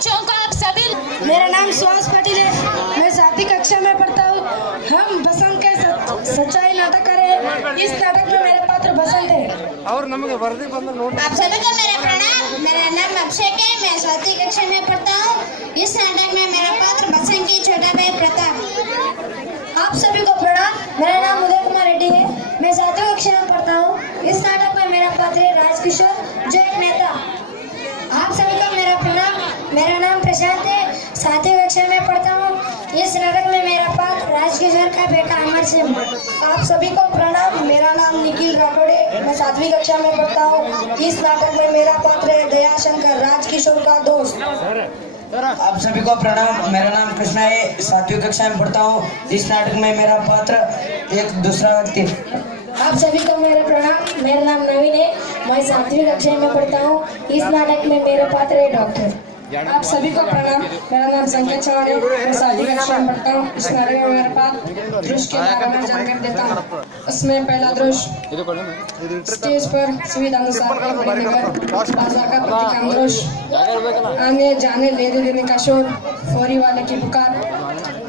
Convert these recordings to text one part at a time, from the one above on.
बच्चों को आप सभी। मेरा नाम सुहास पाटिल है, मैं 7वीं कक्षा में पढ़ता हूँ। हम बसंत के सच्चाई नाटक करें। इस नाटक में मेरे पात्र बसंत है। और नಮಗೆ वरदी ಬಂದು ನೋಡಿ। आप सभी को मेरा प्रणाम। मेरा नाम अभिषेक है, मैं 7वीं कक्षा में पढ़ता हूँ। इस नाटक में मेरा पात्र बसंत की छोटा भाई प्रताप। आप सभी को प्रणाम। मेरा नाम उदय कुमार रेड्डी है, मैं 7वीं कक्षा में पढ़ता हूँ। इस नाटक में मेरा पात्र है राजकिशोर, जो एक नेता। आप सभी को मेरा प्रणाम। मेरा नाम प्रशांत है, 7वीं कक्षा में पढ़ता हूँ। इस नाटक में मेरा पात्र राजकिशोर का बेटा अमर सिंह। आप सभी को प्रणाम। मेरा नाम निखिल राठौड़ है, मैं 7वीं कक्षा में पढ़ता हूँ। इस नाटक में मेरा पात्र है दयाशंकर, राजकिशोर का दोस्त। आप सभी को प्रणाम। मेरा नाम कृष्णा है, 7वीं कक्षा में पढ़ता हूँ। इस नाटक में मेरा पात्र एक दूसरा व्यक्ति। आप सभी को मेरा प्रणाम। मेरा नाम नवीन है, मैं 7वीं कक्षा में पढ़ता हूँ। इस नाटक में मेरा पात्र है डॉक्टर। आप सभी को प्रणाम। मेरा नाम संकेत चौहान है, मैं 7वीं कक्षा में पढ़ता हूँ। इस नाटक में मेरा पात्र दृश्य के बारे में जानकारी देता हूँ। उसमें पहला दृश्य, स्टेज पर सुविधा अनुसार बाजार का प्रतिक्रम दृश्य, आने जाने लेने देने का शोर, फोरी वाले की पुकार।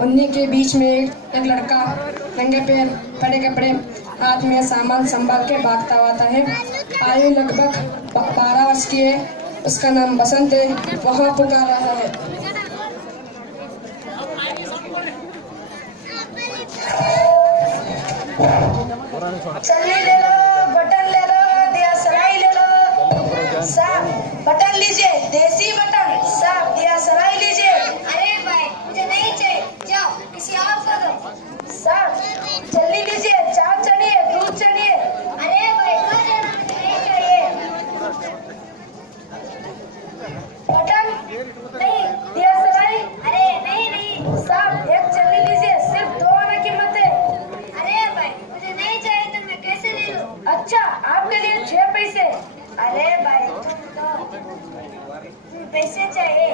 उन्हीं के बीच में एक लड़का नंगे पैर, बड़े कपड़े, हाथ में सामान संभाल के भागता आता है। आयु लगभग 12 वर्ष की है, उसका नाम बसंत है। वहाँ पुकार रहा है, चलनी ले लो, बटन ले लो, दिया सलाई ले लो। साहब बटन लीजिए, देसी बटन। साहब दिया सलाई लीजिए। अरे भाई, मुझे नहीं चाहिए, जाओ किसी और को दो। साहब चलनी लीजिए, चावल चढ़िए, दूध चढ़िए। अरे भाई, दूध लेना मुझे नहीं चाहिए। बटन नहीं, दिया सलाई। अरे नहीं। साहब एक चलनी लीजिए, सिर्फ 2 आने की मत है। अरे भाई, मुझे नहीं चाहिए तो मैं कैसे ले लूं? अच्छा, आपके लिए 6 पैसे। अरे भाई, तो पैसे चाहिए,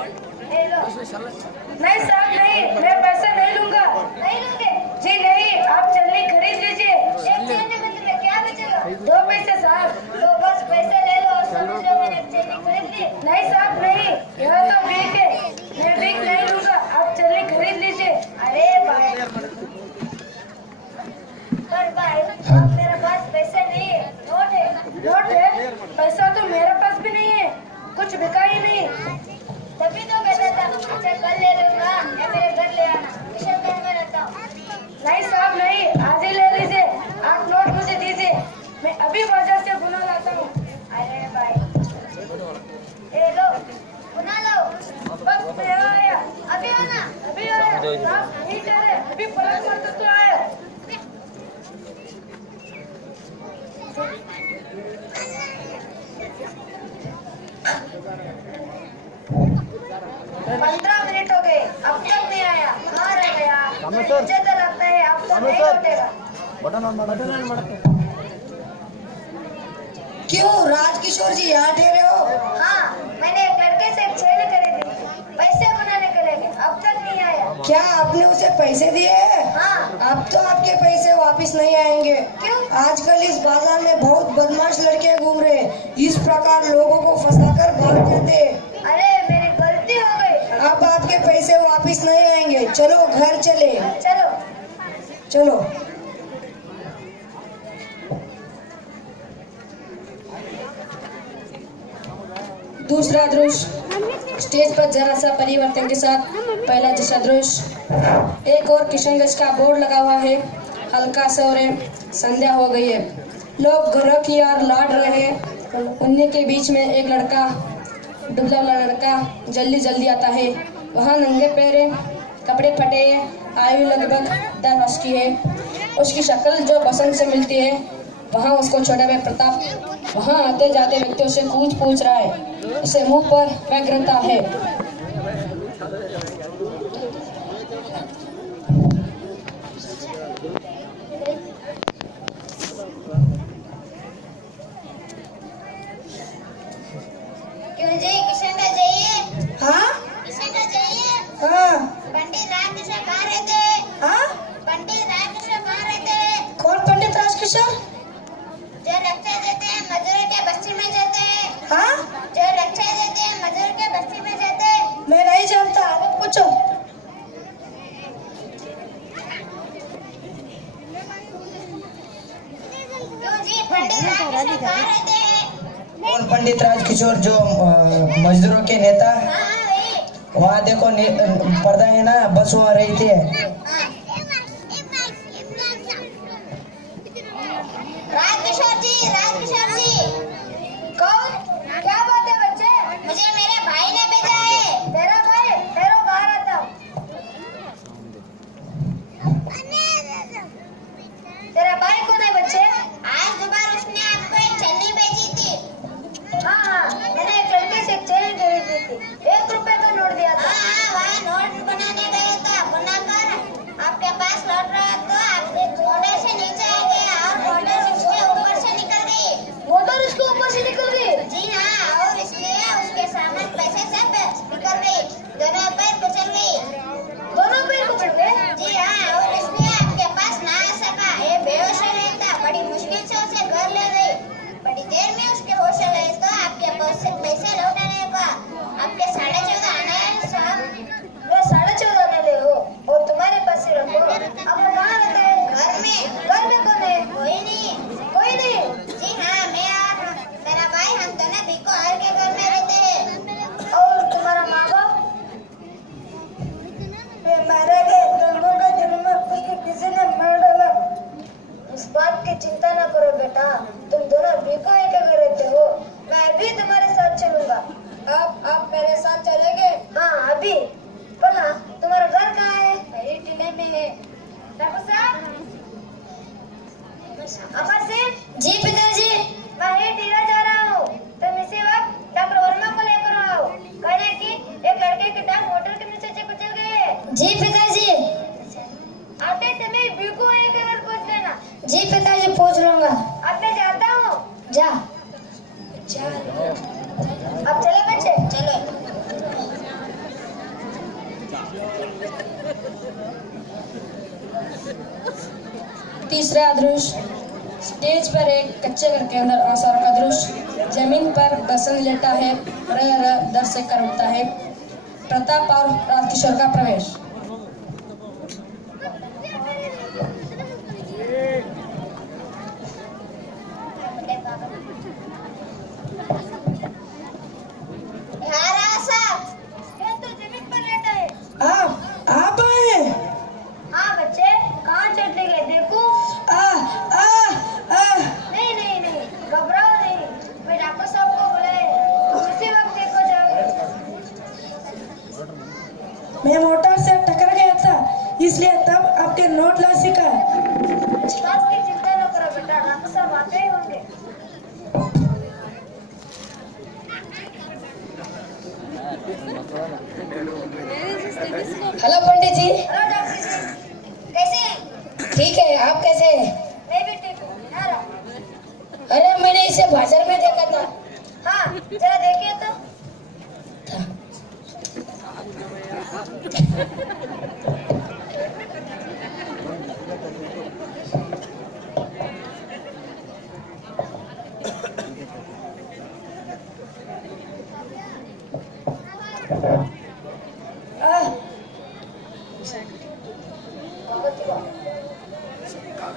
ले लो। नहीं साहब नहीं, मैं पैसे नहीं लूंगा। नहीं लोगे? जी नहीं, आप चलनी खरीद लीजिए। एक चेनी में तुम्हें क्या बचेगा? 2 पैसे साहब। तो बस पैसे ले लो और समझ लो मैंने चेनी खरीद ली। नहीं साहब नहीं, यह तो वीक है, मैं वीक नहीं लूंगा। आप चलनी खरीद लीजिए। अरे भाई, पर भाई अब मेरे पास पैसे नहीं है, नोट है। नोट है? पैसा तो मेरे पास भी नहीं है, कुछ बिका ही नहीं। तभी तो कहता था अच्छा कल ले लूंगा या मेरे घर ले आना, किशनगंज में रहता हूँ। नहीं साहब नहीं, आज ही ले लीजिए। आप नोट मुझे दीजिए, मैं अभी बाजार से बुला लाता हूँ। अरे भाई, ये लो, बुना लो। बस मैं आया, अभी आना। अभी आया। साहब नहीं जा रहे, अभी पलट मार तो आया। पंद्रह मिनट हो गए, अब तक नहीं आया। कहाँ रह गया? मुझे तो लगता है अब तक नहीं लौटेगा। क्यों राजकिशोर जी यहाँ ठहरे हो? हाँ, मैंने एक लड़के से एक छेड़ खरीदी थी, पैसे बनाने के लिए, अब तक नहीं आया। क्या आपने उसे पैसे दिए हैं? हाँ। अब तो आपके पैसे वापस नहीं आएंगे। क्यों? आजकल इस बाजार में बहुत बदमाश लड़के घूम रहे हैं, इस प्रकार लोगों को फंसाकर भाग जाते हैं। अरे मेरी गलती हो गई। अब आपके पैसे वापस नहीं आएंगे, चलो घर चले। चलो। चलो। दूसरा दृश्य, स्टेज पर जरा सा परिवर्तन के साथ पहला जैसा दृश्य। एक और किशनगंज का बोर्ड लगा हुआ है, हल्का सा और संध्या हो गई है, लोग घरों की ओर लौट रहे हैं। उन्हीं के बीच में एक लड़का, दुबला वाला लड़का जल्दी जल्दी आता है। वहाँ नंगे पैरे, कपड़े फटे, आयु लगभग 10 वर्ष की है। उसकी शक्ल जो बसंत से मिलती है। वहाँ उसको छोटा भाई प्रताप वहाँ आते जाते व्यक्तियों से पूछ रहा है। उसे मुंह पर व्यग्रता है। क्यों जी, किशनगंज जाइए? हाँ किशनगंज जाइए? हाँ पंडित रामकिशोर कहाँ रहते? हाँ, पंडित रामकिशोर कहाँ रहते? कौन पंडित राजकिशोर? जो रक्षा देते हैं मजदूर के बस्ती में जाते हैं। हाँ, जो रक्षा देते हैं मजदूर के बस्ती में जाते हैं। मैं नहीं पूछो। क्यों जी पंडित राजकिशोर कहाँ रहते हैं? कौन पंडित राजकिशोर, जो मजदूरों के नेता? हाँ वही। वहाँ देखो पर्दा है ना, बस वहाँ रहती है। राजकिशोर जी कौन? क्या बात है बच्चे? मुझे मेरे भाई ने भेजा है। तेरा भाई? ठहरो बाहर आता हूँ। तेरा भाई कौन है बच्चे? आज दोपहर उसने आपको एक चन्नी भेजी थी। हाँ मैंने एक लड़के से एक चेन खरीदी थी, 1 रुपए का नोट दिया था। हाँ वहाँ नोट बनाने गए था, बनाकर आपके पास लौट रहा तो आपने थोड़े से नीचे आ गया और मोटर उसके ऊपर से निकल गई। मोटर उसके ऊपर से निकल गई? जी हाँ, और इसलिए उसके सामान पैसे सब निकल गई, दोनों पैर कुचल गई। दोनों पैर कुचल गए? जी हाँ, और इसलिए आपके पास ना आ सका। ये बेहोश रहता, बड़ी मुश्किल से उसे घर ले गई। बड़ी देर में उसके होश आए तो आपके पैसे लौटाने का आपके 14.5 आना है साहब। मैं 14.5 आने ले हो और तुम्हारे पास ही रखो। अब वो कहाँ रहता है? घर में। घर में कौन है? कोई नहीं। कोई नहीं? जी हाँ, मैं और मेरा भाई, हम दोनों भिको हर के घर में रहते हैं। और तुम्हारा माँ बाप? वे मारे गए, दोनों का जन्म उसके किसी ने मार डाला। इस बात की चिंता न करो बेटा, तुम दोनों भिको एक घर रहते हो, मैं भी तुम्हारे साथ चलूंगा। आप मेरे साथ चलेंगे? हाँ अभी। पर हाँ, तुम्हारा घर कहाँ है? मेरी टीले में है। डॉक्टर साहब? अमर सिंह? जी पिताजी। मैं ही टीला जा रहा हूँ, तुम इसी वक्त डॉक्टर वर्मा को लेकर आओ। कहने की एक लड़के की टांग मोटर के नीचे से कुचल गई है। जी पिताजी। आते समय भिको एक घर पहुँच लेना। जी पिताजी, पहुँच लूंगा। अब मैं जाता हूँ। जा। अब चले बच्चे, चलो। तीसरा दृश्य, स्टेज पर एक कच्चे घर के अंदर आसार का दृश्य। जमीन पर बसंत लेटा है, रह दर से कर उठता है। प्रताप और राजकिशोर का प्रवेश। आप आए? हाँ बच्चे, कहाँ चढ़ने गए देखो? नहीं, घबराओ नहीं, मैं डॉक्टर साहब को बुलाए, उसी वक्त देखो जाओगे। मैं मोटर से टकरा गया था, इसलिए तब आपके नोट ला सीखा। इस बात की चिंता न करो बेटा, डॉक्टर साहब आते ही होंगे। हेलो पंडित जी। हेलो डॉक्टर जी, कैसे हैं? ठीक है, आप कैसे हैं? मैं भी ठीक हूँ। यहाँ रहो। अरे मैंने इसे बाजार में देखा था। हाँ जरा देखिए तो।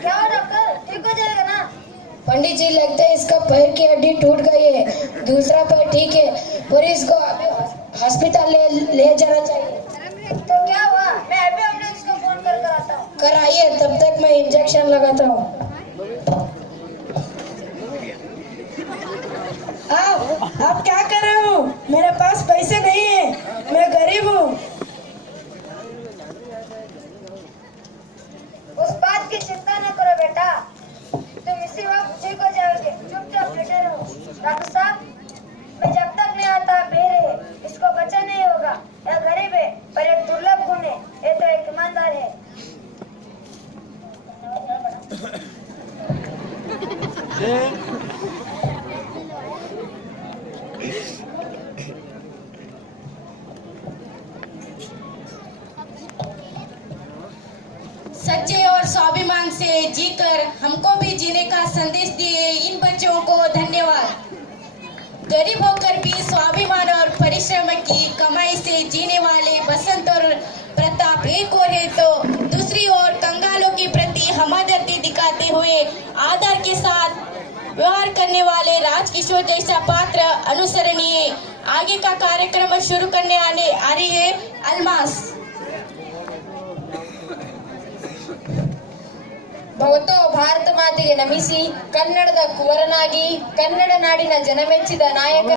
क्या हुआ डॉक्टर, ठीक हो जाएगा ना? पंडित जी, लगता है इसका पैर की हड्डी टूट गई है, दूसरा पैर ठीक है, और इसको अभी हॉस्पिटल ले जाना चाहिए। तो क्या हुआ? मैं अभी एम्बुलेंस को फोन कर आता हूँ। कराइए, तब तक मैं इंजेक्शन लगाता हूँ। आप क्या कर रहे हो? मेरे पास पैसे नहीं है, मैं गरीब हूँ। उस बात की चिंता न करो बेटा, तुम इसी वक्त ठीक हो जाओगे, चुपचाप बैठे रहो। डॉक्टर साहब, मैं जब तक नहीं आता बेरे, इसको बचा नहीं होगा। यह गरीब है पर एक दुर्लभ गुण है, ये तो एक ईमानदार है। सच्चे और स्वाभिमान से जीकर हमको भी जीने का संदेश दिए इन बच्चों को धन्यवाद। गरीब होकर भी स्वाभिमान और परिश्रम की कमाई से जीने वाले बसंत और आप एक ओर है तो दूसरी ओर कंगालों के प्रति हमदर्दी दिखाते हुए आदर के साथ व्यवहार करने वाले राजकिशोर जैसा पात्र अनुसरणीय। आगे का कार्यक्रम शुरू करने आ रही है अलमास। ಭವತೋ ಭಾರತ ಮಾತೆಗೆ ನಮಿಸಿ ಕನ್ನಡದ ಕುವರನಾಗಿ ಕನ್ನಡ ನಾಡಿನ ಜನಮೆಚ್ಚಿದ ನಾಯಕ